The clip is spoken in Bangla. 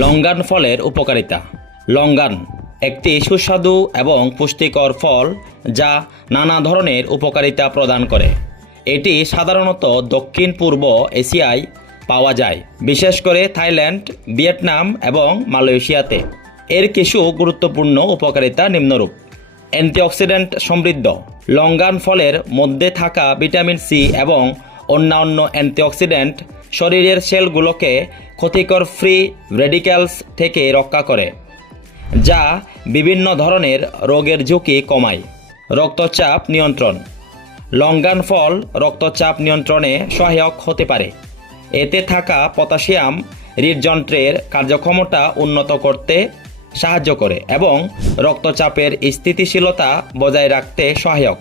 লঙ্গান ফলের উপকারিতা। লঙ্গান একটি সুস্বাদু এবং পুষ্টিকর ফল যা নানা ধরনের উপকারিতা প্রদান করে। এটি সাধারণত দক্ষিণ পূর্ব এশিয়ায় পাওয়া যায়, বিশেষ করে থাইল্যান্ড, ভিয়েতনাম এবং মালয়েশিয়াতে। এর কিছু গুরুত্বপূর্ণ উপকারিতা নিম্নরূপ। অ্যান্টিঅক্সিডেন্ট সমৃদ্ধ। লঙ্গান ফলের মধ্যে থাকা ভিটামিন সি এবং অন্যান্য অ্যান্টিঅক্সিডেন্ট শরীরের সেলগুলোকে ক্ষতিকর ফ্রি রেডিক্যালস থেকে রক্ষা করে, যা বিভিন্ন ধরনের রোগের ঝুঁকি কমায়। রক্তচাপ নিয়ন্ত্রণ। লঙ্গান ফল রক্তচাপ নিয়ন্ত্রণে সহায়ক হতে পারে। এতে থাকা পটাশিয়াম হৃদযন্ত্রের কার্যক্ষমতা উন্নত করতে সাহায্য করে এবং রক্তচাপের স্থিতিশীলতা বজায় রাখতে সহায়ক।